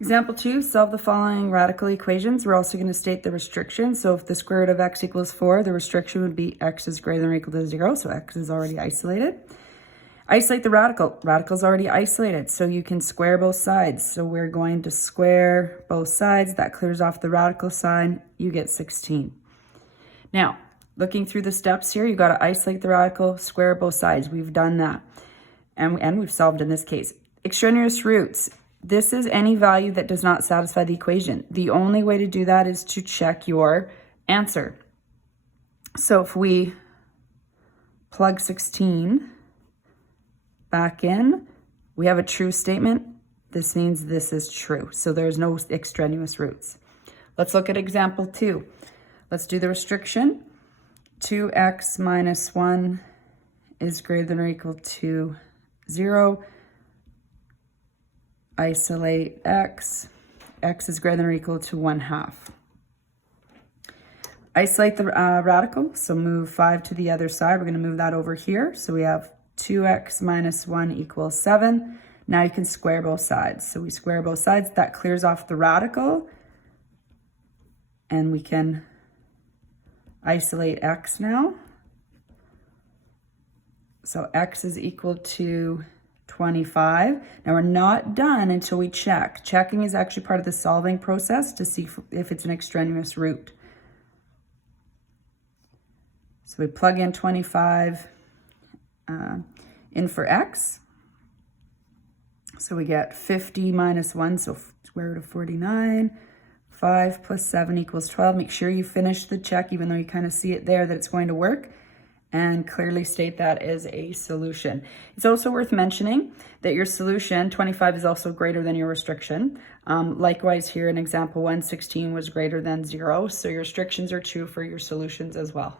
Example 2, solve the following radical equations. We're also going to state the restriction. So if the square root of x equals 4, the restriction would be x is greater than or equal to 0. So x is already isolated. Isolate the radical. Radical is already isolated, so you can square both sides. So we're going to square both sides. That clears off the radical sign. You get 16. Now, looking through the steps here, you've got to isolate the radical, square both sides. We've done that, and we've solved in this case. Extraneous roots. This is any value that does not satisfy the equation. The only way to do that is to check your answer. So if we plug 16 back in, we have a true statement. This means this is true. So there's no extraneous roots. Let's look at example 2. Let's do the restriction. 2x minus 1 is greater than or equal to 0. Isolate x. X is greater than or equal to 1/2. Isolate the radical, so move 5 to the other side. We're going to move that over here. So we have 2x minus 1 equals 7. Now you can square both sides. So we square both sides. That clears off the radical. And we can isolate x now. So x is equal to 25. Now we're not done until we check. Checking is actually part of the solving process to see if it's an extraneous root. So we plug in 25 in for x. So we get 50 minus 1, so square root of 49. 5 plus 7 equals 12. Make sure you finish the check, even though you kind of see it there that it's going to work, and clearly state that as a solution. It's also worth mentioning that your solution, 25, is also greater than your restriction. Likewise here in example 1, 16 was greater than 0, so your restrictions are true for your solutions as well.